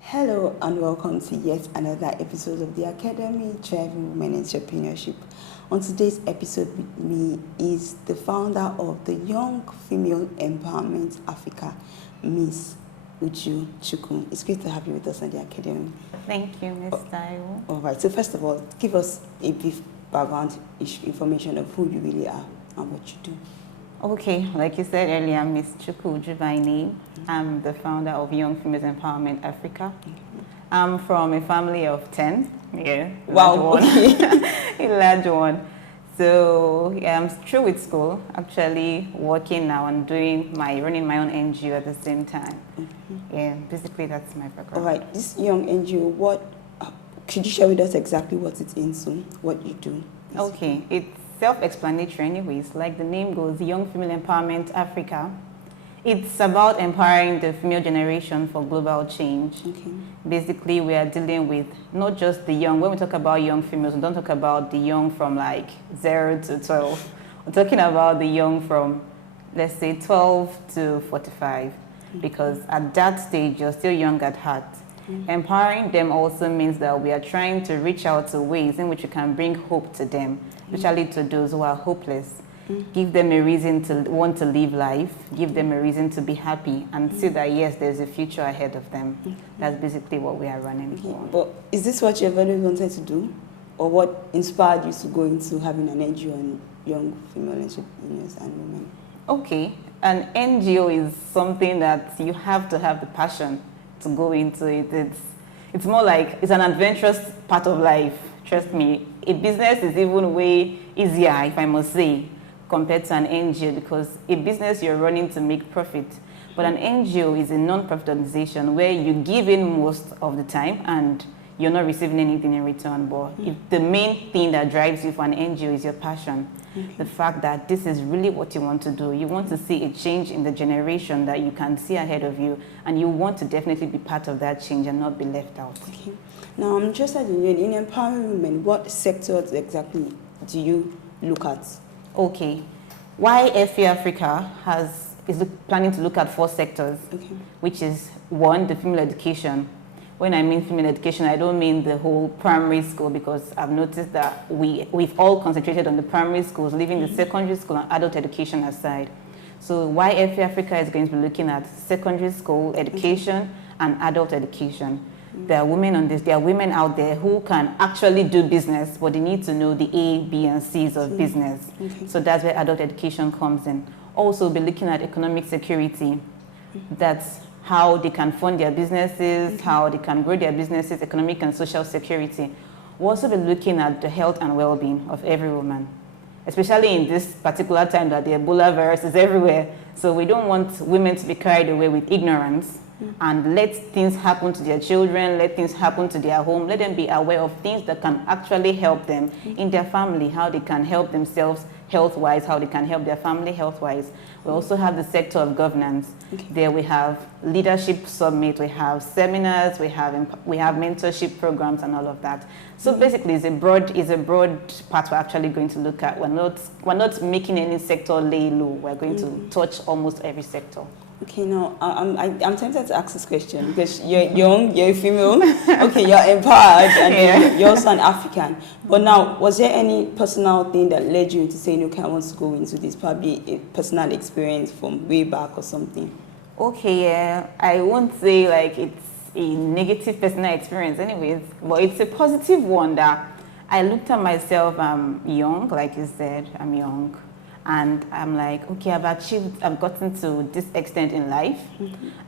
Hello and welcome to yet another episode of the Academy Driving Women Entrepreneurship. On today's episode with me is the founder of the Young Female Empowerment Africa, Miss Uju Chukwu. It's great to have you with us on the Academy. Thank you, Ms. Taiwo. All right, so first of all, give us a brief background information of who you really are and what you do. Okay, like you said earlier, I'm Ms. Chukwu Uju by name. I'm the founder of Young Females Empowerment Africa. I'm from a family of 10. Yeah. Wow. A large one. So yeah, I'm through with school, actually working now and running my own NGO at the same time. Yeah, basically that's my background. All right, this young NGO, could you share with us exactly what it's into, what you do? Okay, it's self-explanatory anyways. Like the name goes, Young Female Empowerment Africa. It's about empowering the female generation for global change. Okay. Basically, we are dealing with not just the young. When we talk about young females, we don't talk about the young from like 0 to 12. We're talking about the young from, let's say, 12 to 45. Because at that stage, you're still young at heart. Empowering them also means that we are trying to reach out to ways in which we can bring hope to them, especially to those who are hopeless. Give them a reason to want to live life, give them a reason to be happy, and see that, yes, there's a future ahead of them. That's basically what we are running for. But is this what you ever wanted to do? Or what inspired you to go into having an NGO on young female entrepreneurs and women? Okay, an NGO is something that you have to have the passion to go into it. It's more like, it's an adventurous part of life. Trust me, a business is even way easier, if I must say, compared to an NGO, because a business you're running to make profit. But an NGO is a non-profit organization where you give in most of the time and you're not receiving anything in return. But if the main thing that drives you for an NGO is your passion, the fact that this is really what you want to do, you want to see a change in the generation that you can see ahead of you, and you want to definitely be part of that change and not be left out. Okay. Now, I'm interested in empowering women. What sectors exactly do you look at? Okay. YFA Africa is planning to look at 4 sectors, which is 1, the female education. When I mean female education, I don't mean the whole primary school, because I've noticed that we've all concentrated on the primary schools, leaving the secondary school and adult education aside. So YFA Africa is going to be looking at secondary school education and adult education. There are women on this. There are women out there who can actually do business, but they need to know the A, B, and C's of business. So that's where adult education comes in. Also, be looking at economic security. That's how they can fund their businesses, how they can grow their businesses, economic and social security. We'll also be looking at the health and well-being of every woman, especially in this particular time that the Ebola virus is everywhere. So we don't want women to be carried away with ignorance and let things happen to their children, let things happen to their home. Let them be aware of things that can actually help them in their family, how they can help themselves health-wise, how they can help their family health-wise. We also have the sector of governance. There we have leadership summit, we have seminars, we have mentorship programs and all of that. So basically, it's a broad part we're actually going to look at. We're not making any sector lay low. We're going to touch almost every sector. Okay, now I'm tempted to ask this question because you're young, you're a female, okay, you're empowered, and you're also an African. But now, was there any personal thing that led you into saying, okay, I want to go into this? Probably a personal experience from way back or something. Okay, yeah, I won't say like it's a negative personal experience, anyways, but it's a positive one that I looked at myself. I'm young, like you said, I'm young. And I'm like, okay, I've gotten to this extent in life.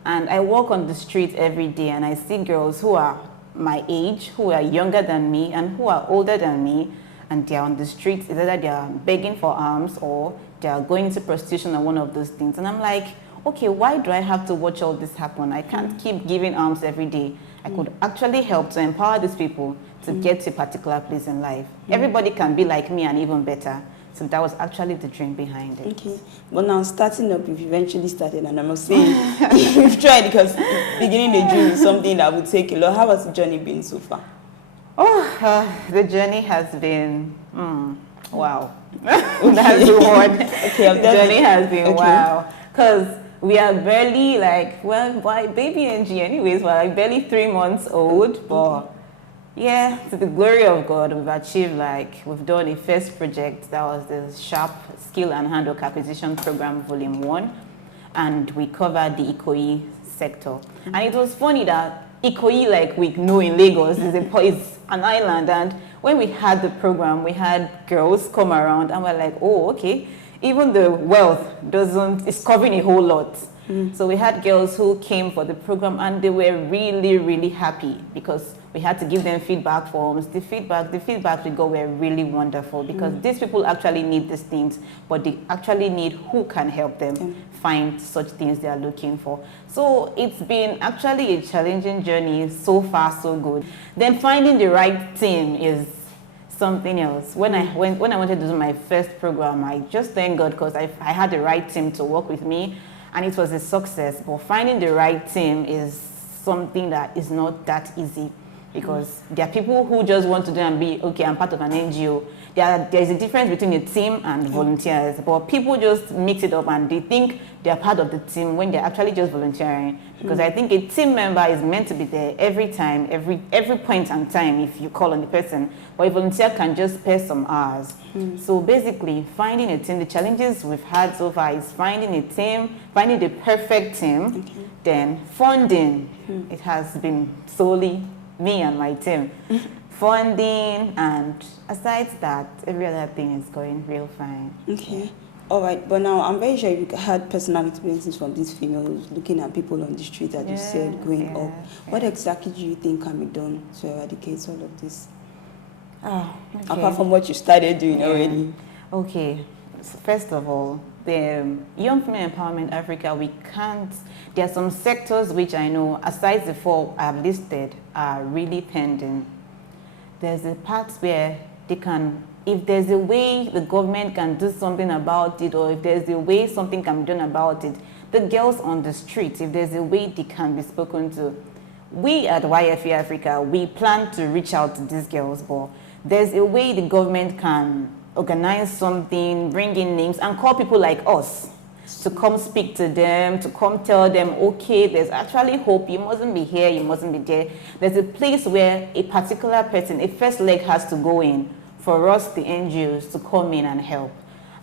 And I walk on the street every day and I see girls who are my age, who are younger than me and who are older than me. And they're on the streets, either they're begging for alms or they're going into prostitution or one of those things. And I'm like, okay, why do I have to watch all this happen? I can't keep giving alms every day. I could actually help to empower these people to get to a particular place in life. Everybody can be like me and even better. So that was actually the dream behind it. Okay. But now starting up, you've eventually started, and I'm not saying you've tried, because beginning the dream is something that would take a lot. How has the journey been so far? The journey has been, wow. That's the word. Okay, the journey has been wow. Because we are barely by baby NG anyways, we're like barely 3 months old, but yeah, to the glory of God, we've achieved we've done a first project that was the SHARP Skill and Handwork Acquisition Program Volume 1, and we covered the Ikoyi sector. And it was funny that Ikoyi, like we know in Lagos, is an island, and when we had the program, we had girls come around and we're like, oh, okay, even the wealth is covering a whole lot. So we had girls who came for the program and they were really, really happy because we had to give them feedback forms. The feedback we got were really wonderful because these people actually need these things, but they actually need who can help them find such things they are looking for. So it's been actually a challenging journey. So far, so good. Then finding the right team is something else. When I wanted to do my first program, I just thank God because I had the right team to work with me, and it was a success. But finding the right team is something that is not that easy because there are people who just want to do and be, okay, I'm part of an NGO. There's a difference between a team and volunteers, but people just mix it up and they think they're part of the team when they're actually just volunteering. Because I think a team member is meant to be there every time, every point in time if you call on the person, but a volunteer can just spare some hours. So basically, finding a team, the challenges we've had so far is finding a team, finding the perfect team, then funding. It has been solely me and my team. Funding, and aside that, every other thing is going real fine. Okay. All right, but now I'm very sure you had personal experiences from these females looking at people on the street, as you said, going up. What exactly do you think can be done to eradicate all of this? Apart from what you started doing already. Okay, so first of all, the Young Female Empowerment Africa, there are some sectors which I know, aside the 4 I've listed, are really pending. There's a part where if there's a way the government can do something about it, or if there's a way something can be done about it, the girls on the street, if there's a way they can be spoken to. We at YFE Africa, we plan to reach out to these girls, but there's a way the government can organize something, bring in names, and call people like us to come speak to them, to come tell them, okay, there's actually hope. You mustn't be here, you mustn't be there. There's a place where a particular person, a first leg has to go in for us, the NGOs, to come in and help.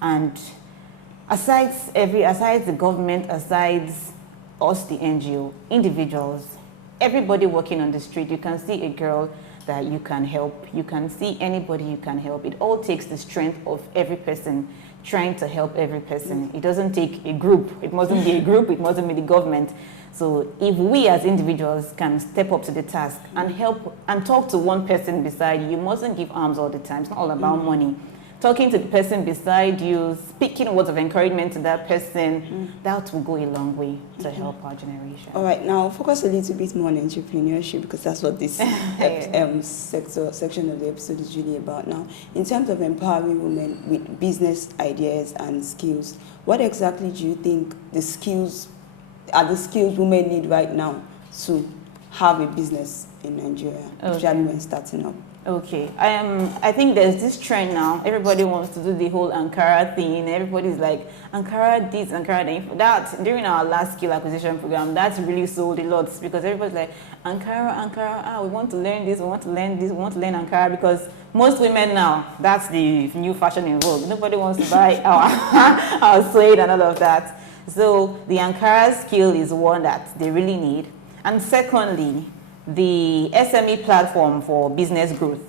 And aside the government, aside us, the NGO, individuals, everybody working on the street, you can see a girl that you can help. You can see anybody you can help. It all takes the strength of every person trying to help every person. It doesn't take a group. It mustn't be a group. It mustn't be the government. So if we as individuals can step up to the task and help and talk to one person beside you, you mustn't give arms all the time. It's not all about money. Talking to the person beside you, speaking words of encouragement to that person, that will go a long way to help our generation. All right, now focus a little bit more on entrepreneurship because that's what this section of the episode is really about now. In terms of empowering women with business ideas and skills, what exactly do you think the skills women need right now to have a business in Nigeria, especially when starting up? Okay, I think there's this trend now. Everybody wants to do the whole Ankara thing. Everybody's like, Ankara this, Ankara that. During our last skill acquisition program, that's really sold a lot because everybody's like, Ankara, we want to learn this, we want to learn this, we want to learn Ankara, because most women now, that's the new fashion in vogue. Nobody wants to buy our suede and all of that. So the Ankara skill is one that they really need. And secondly, the SME platform for business growth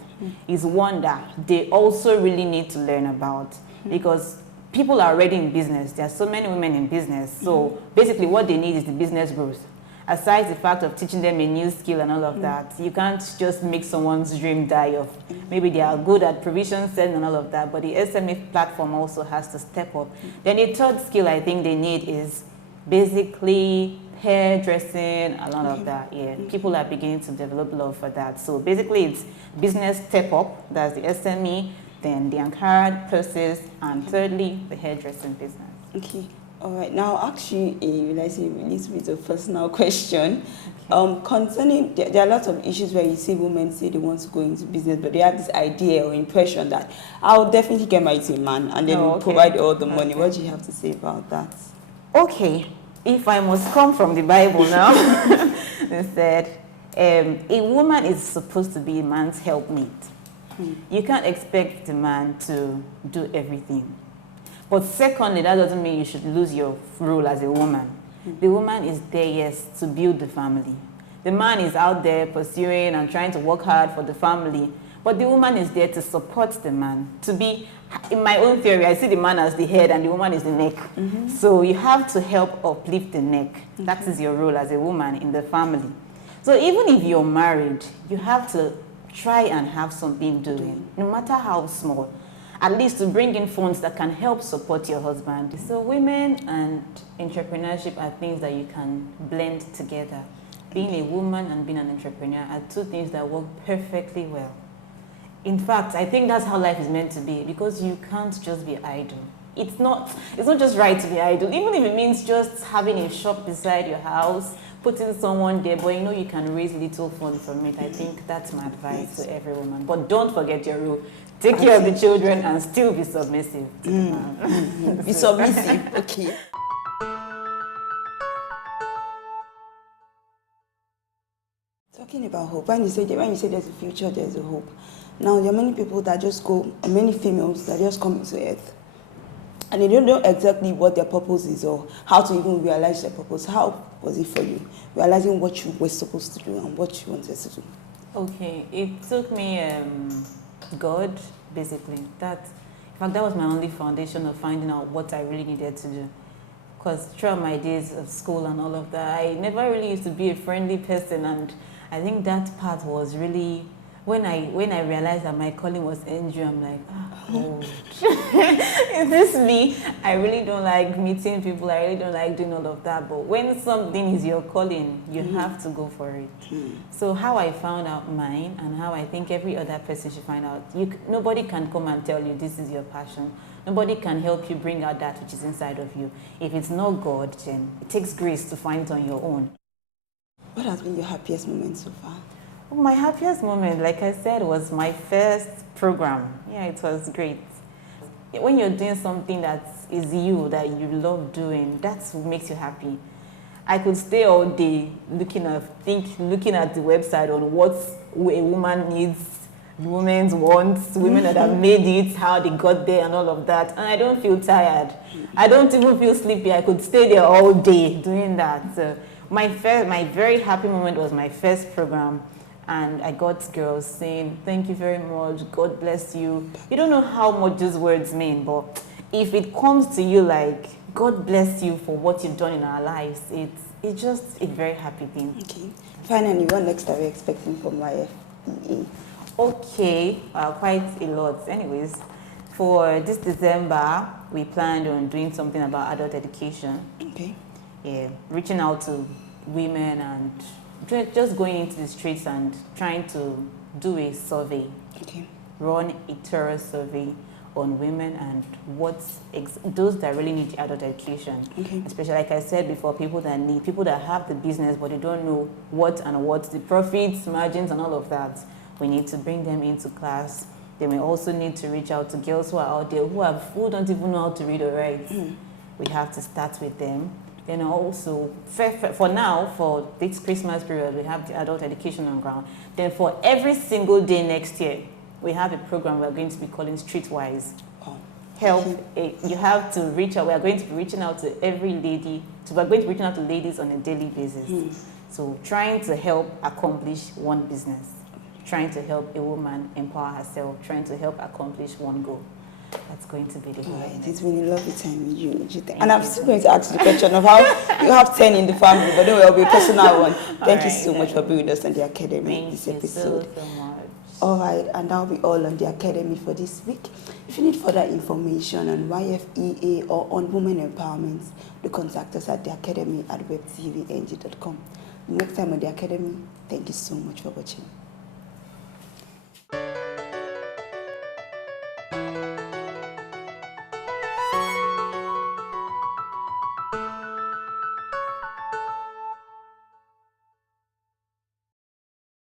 is one that they also really need to learn about because people are already in business. There are so many women in business. So basically what they need is the business growth. Aside the fact of teaching them a new skill and all of that, you can't just make someone's dream die off. Maybe they are good at provision selling and all of that, but the SME platform also has to step up. Then the third skill I think they need is basically hairdressing, a lot of that, People are beginning to develop love for that. So basically it's business step up, that's the SME, then the Ankara process, and thirdly, the hairdressing business. Okay, all right. Now I'll ask you a little bit of personal question. Concerning, there are lots of issues where you see women say they want to go into business, but they have this idea or impression that I'll definitely get married to a man and then we'll provide all the money. What do you have to say about that? Okay, if I must come from the Bible now, instead, a woman is supposed to be a man's helpmate. You can't expect the man to do everything. But secondly, that doesn't mean you should lose your role as a woman. The woman is there, yes, to build the family. The man is out there pursuing and trying to work hard for the family, but the woman is there to support the man. To be, in my own theory, I see the man as the head and the woman is the neck. So you have to help uplift the neck. That is your role as a woman in the family. So even if you're married, you have to try and have something doing, no matter how small, at least to bring in funds that can help support your husband. So women and entrepreneurship are things that you can blend together. Being a woman and being an entrepreneur are two things that work perfectly well. In fact, I think that's how life is meant to be, because you can't just be idle. It's not just right to be idle, even if it means just having a shop beside your house, putting someone there, but you know you can raise little funds from it. I think that's my advice to every woman. But don't forget your rule. Take care of the children and still be submissive to the man. Be submissive, okay. Talking about hope, when you say there's a future, there's a hope. Now, there are many people that just go, many females that just come into earth, and they don't know exactly what their purpose is or how to even realize their purpose. How was it for you, realizing what you were supposed to do and what you wanted to do? Okay, it took me God, basically. In fact, that was my only foundation of finding out what I really needed to do. Because throughout my days of school and all of that, I never really used to be a friendly person, and I think that part was really, when I realized that my calling was NGO, I'm like, oh, is this me? I really don't like meeting people, I really don't like doing all of that, but when something is your calling, you have to go for it. So how I found out mine, and how I think every other person should find out, nobody can come and tell you this is your passion. Nobody can help you bring out that which is inside of you. If it's not God, then it takes grace to find it on your own. What has been your happiest moment so far? My happiest moment, like I said, was my first program. Yeah, it was great. When you're doing something that is you, that you love doing, that's what makes you happy. I could stay all day looking at the website on what a woman needs, women's wants, women that have made it, how they got there and all of that. And I don't feel tired. I don't even feel sleepy. I could stay there all day doing that. So my very happy moment was my first program. And I got girls saying, thank you very much, God bless you. You don't know how much those words mean, but if it comes to you like, God bless you for what you've done in our lives, it's just a very happy thing. Okay. Finally, what next are we expecting from YFEA? Okay, quite a lot. Anyways, for this December, we planned on doing something about adult education. Okay. Yeah, reaching out to women and just going into the streets and trying to do a survey. Okay. Run a thorough survey on women and those that really need adult education. Okay. Especially, like I said before, people that have the business but they don't know what the profits, margins, and all of that. We need to bring them into class. They may also need to reach out to girls who are out there who don't even know how to read or write. We have to start with them. Then also, for now, for this Christmas period, we have the adult education on ground. Then for every single day next year, we have a program we're going to be calling Streetwise. You have to reach out. We are going to be reaching out to every lady. So we're going to be reaching out to ladies on a daily basis. So trying to help accomplish one business, trying to help a woman empower herself, trying to help accomplish one goal. That's going to be the goal. Right. It's been a lovely time with you. And I'm still going to ask the question of how you have 10 in the family, but then will be a personal one. Thank you so much for being with us on the Academy this episode. Thank you so much. All right, and that'll be all on the Academy for this week. If you need further information on YFEA or on women empowerment, do contact us at the Academy at webtvng.com. Next time on the Academy, thank you so much for watching.